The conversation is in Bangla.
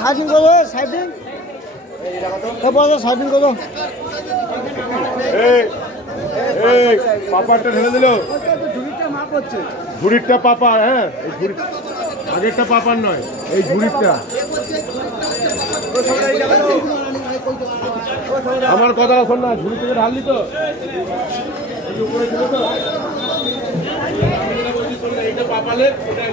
সাইডিং করো, সাইডিং সাইডিং করো। পাপারটা ঢেলে দিল, ঝুড়িরটা পাপা। হ্যাঁ, আগেরটা পাপার নয়, এই ঝুড়িরটা। আমার কথা শোন না, ঝুড়ি থেকে ঢাললি তো উপরে ছিল তো, এইটা পাপালে ওটা